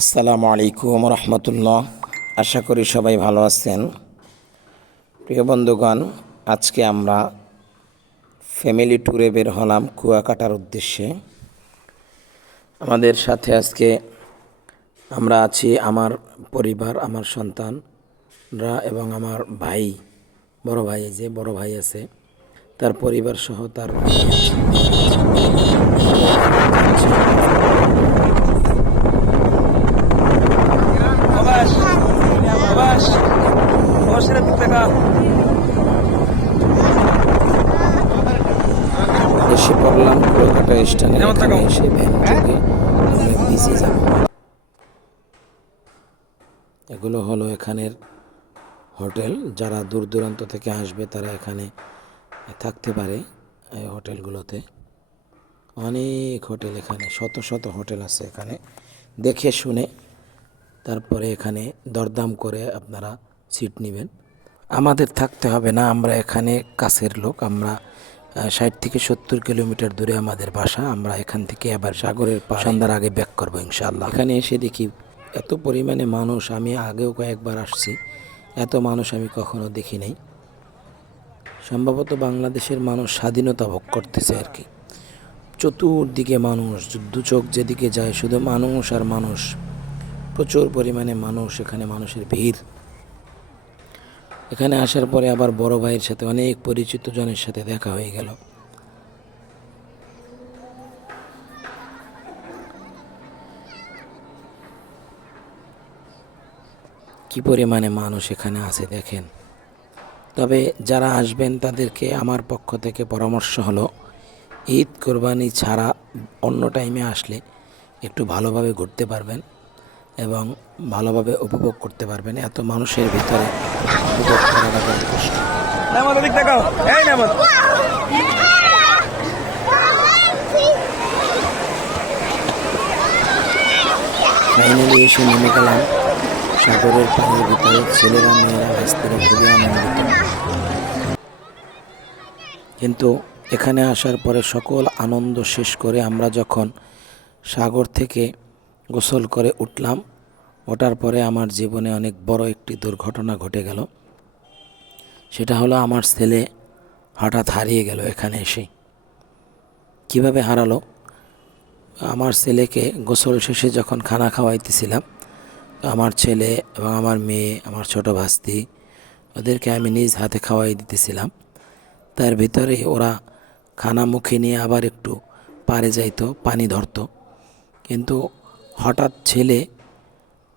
আসসালামু আলাইকুম রহমতুল্লাহ। আশা করি সবাই ভালো আছেন। প্রিয় বন্ধুগণ, আজকে আমরা ফ্যামিলি ট্যুরে বের হলাম কুয়াকাটার উদ্দেশ্যে। আমাদের সাথে আজকে আমরা আছি, আমার পরিবার, আমার সন্তানরা এবং আমার ভাই, বড় ভাই, যে বড় ভাই আছে তার পরিবার সহ তার এসে পড়লাম কুয়াকাটা স্টেশনে। এখানে এসে ভ্যান যোগে অনেক বিচে যাব। এগুলো হলো এখানের হোটেল। যারা দূর দূরান্ত থেকে আসবে তারা এখানে থাকতে পারে। এই হোটেলগুলোতে অনেক হোটেল, এখানে শত শত হোটেল আছে। এখানে দেখে শুনে তারপরে এখানে দরদাম করে আপনারা সিট নেবেন। আমাদের থাকতে হবে না, আমরা এখানে কাছের লোক। আমরা 60 থেকে 70 কিলোমিটার দূরে আমাদের বাসা। আমরা এখান থেকে আবার সাগরের পাড়ে সন্ধ্যার আগে ব্যাক করবো ইনশাআল্লাহ। এখানে এসে দেখি এত পরিমাণে মানুষ, আমি আগেও কয়েকবার আসছি, এত মানুষ আমি কখনো দেখি নাই। সম্ভবত বাংলাদেশের মানুষ স্বাধীনতা ভোগ করতেছে আর কি। চতুর্দিকে মানুষ, দু চোখ যেদিকে যায় শুধু মানুষ আর মানুষ, প্রচুর পরিমাণে মানুষ। এখানে মানুষের ভিড়। এখানে আসার পরে আবার বড় ভাইয়ের সাথে অনেক পরিচিত জনের সাথে দেখা হয়ে গেল। কি পরিমাণে মানুষ এখানে আছে দেখেন। তবে যারা আসবেন তাদেরকে আমার পক্ষ থেকে পরামর্শ হলো, ঈদ কোরবানি ছাড়া অন্য টাইমে আসলে একটু ভালোভাবে ঘুরতে পারবেন এবং ভালোভাবে উপভোগ করতে পারবেন। এত মানুষের ভিতরে উপভোগ করাটা বড় কষ্ট। ফাইনালি এসে নেমে গেলাম সাগরের পানির ভিতরে। ছেলেরা মেয়েরা ভাস্তিরা খুবই আনন্দিত। কিন্তু এখানে আসার পরে সকল আনন্দ শেষ করে আমরা যখন সাগর থেকে গোসল করে উঠলাম, ওঠার পরে আমার জীবনে অনেক বড় একটি দুর্ঘটনা ঘটে গেল। সেটা হলো আমার ছেলে হঠাৎ হারিয়ে গেল এখানে এসে। কিভাবে হারালো? আমার ছেলেকে গোসল শেষে যখন খানা খাওয়াইতেছিলাম, আমার ছেলে এবং আমার মেয়ে, আমার ছোট ভাস্তি, ওদেরকে আমি নিজ হাতে খাওয়াই দিতেছিলাম। তার ভিতরে ওরা খানা মুখে নিয়ে আবার একটু পাড়ে যাইতো, পানি ধরতো। কিন্তু হঠাৎ ছেলে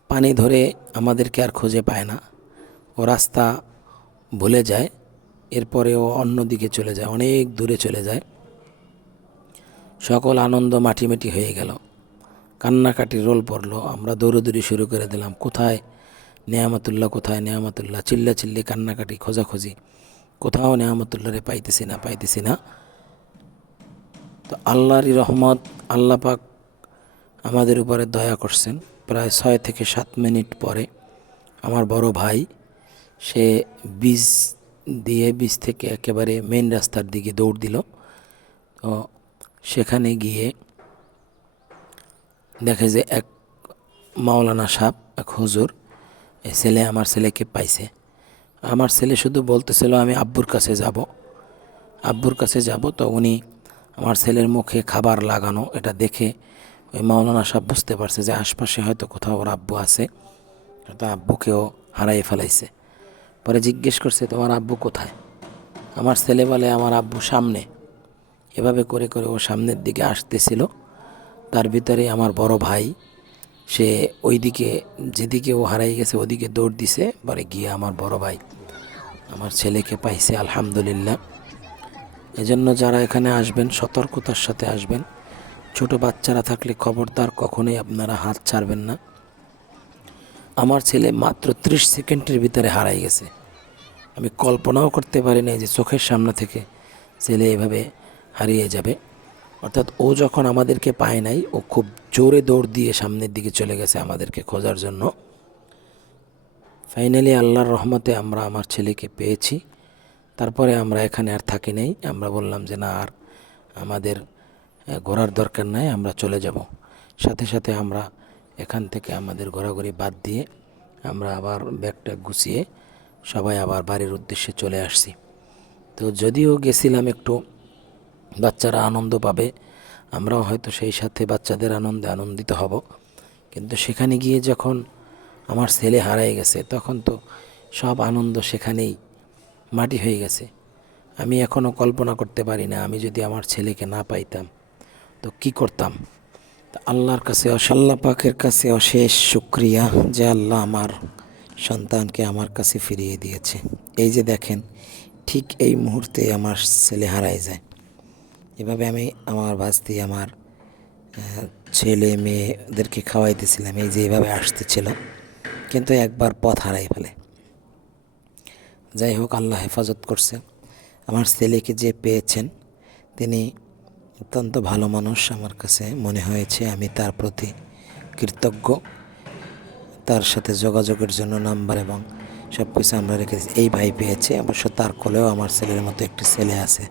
পানি ধরে আমাদেরকে আর খুঁজে পায় না। ও রাস্তা ভুলে যায়। এরপরে ও অন্য দিকে চলে যায়, অনেক দূরে চলে যায়। সকল আনন্দ মাটিমাটি হয়ে গেল, কান্নাকাটির রোল পড়লো। আমরা দৌড়দৌড়ি শুরু করে দিলাম, কোথায় নেয়ামতুল্লাহ, কোথায় নেয়ামতুল্লাহ, চিল্লাচিল্লি, কান্নাকাটি, খোঁজাখুঁজি। কোথাও নেয়ামতুল্লাহরে পাইতেছি না। তো আল্লাহরই রহমত, আল্লাহ পাক আমাদের উপরে দয়া করছেন। প্রায় 6 থেকে 7 মিনিট পরে আমার বড় ভাই, সে বীজ থেকে একেবারে মেন রাস্তার দিকে দৌড় দিল। তো সেখানে গিয়ে দেখে যে এক মাওলানা সাহেব, এক হুজুর, আমার ছেলেকে পাইছে। আমার ছেলে শুধু বলতেছিল আমি আব্বুর কাছে যাব। তো উনি আমার ছেলের মুখে খাবার লাগানো, এটা দেখে ওই মাওলানা সাহেব বুঝতে পারছে যে আশপাশে হয়তো কোথাও ওর আব্বু আছে, তো আব্বুকেও হারাই ফেলাইছে। পরে জিজ্ঞেস করছে তোমার আব্বু কোথায়? আমার ছেলে বলে আমার আব্বু সামনে। এভাবে করে করে ও সামনের দিকে আসতেছিল। তার ভিতরে আমার বড় ভাই, সে ওইদিকে, যেদিকে ও হারাই গেছে ওদিকে দৌড় দিছে। পরে গিয়ে আমার বড় ভাই আমার ছেলেকে পাইছে, আলহামদুলিল্লাহ। এজন্য যারা এখানে আসবেন সতর্কতার সাথে আসবেন। ছোট বাচ্চারা থাকলে খবরদার কখনোই আপনারা হাত ছাড়বেন না। আমার ছেলে মাত্র 30 সেকেন্ডের ভিতরে হারাই গেছে। আমি কল্পনাও করতে পারি না যে চোখের সামনে থেকে ছেলে এভাবে হারিয়ে যাবে। অর্থাৎ ও যখন আমাদেরকে পায় নাই, ও খুব জোরে দৌড় দিয়ে সামনের দিকে চলে গেছে আমাদেরকে খোঁজার জন্য। ফাইনালি আল্লাহর রহমতে আমরা আমার ছেলেকে পেয়েছি। তারপরে আমরা এখানে আর থাকি নাই। আমরা বললাম যে না, আর আমাদের ঘোরার দরকার নাই, আমরা চলে যাব। সাথে সাথে আমরা এখান থেকে আমাদের ঘোরাঘুরি বাদ দিয়ে আমরা আবার ব্যাগটা গুছিয়ে সবাই আবার বাড়ির উদ্দেশ্যে চলে আসছি। তো যদিও গেছিলাম একটু বাচ্চারা আনন্দ পাবে, আমরাও হয়তো সেই সাথে বাচ্চাদের আনন্দে আনন্দিত হব, কিন্তু সেখানে গিয়ে যখন আমার ছেলে হারাই গেছে তখন তো সব আনন্দ সেখানেই মাটি হয়ে গেছে। আমি এখনও কল্পনা করতে পারি না আমি যদি আমার ছেলেকে না পাইতাম তো কি করতাম। তা আল্লাহর কাছে আল্লাহ পাকের কাছে অশেষ শুক্রিয়া যে আল্লাহ আমার সন্তানকে আমার কাছে ফিরিয়ে দিয়েছে। এই যে দেখেন, ঠিক এই মুহূর্তে আমার ছেলে হারায় যায়। এভাবে আমি আমার ভাস্তি, আমার ছেলে মেয়েদেরকে খাওয়াইতেছিলাম, এই যে এভাবে আসতেছিল, কিন্তু একবার পথ হারাই ফেলে। যাই হোক, আল্লাহ হেফাজত করছে। আমার ছেলেকে যে পেয়েছেন তিনি অত্যন্ত ভালো মানুষ আমার কাছে মনে হয়েছে। আমি তার প্রতি কৃতজ্ঞ। তার সাথে যোগাযোগের জন্য নাম্বার এবং সব কিছু আমরা রেখেছি। এই ভাই পেয়েছে, অবশ্য তার কোলেও আমার ছেলের মতো একটি ছেলে আছে।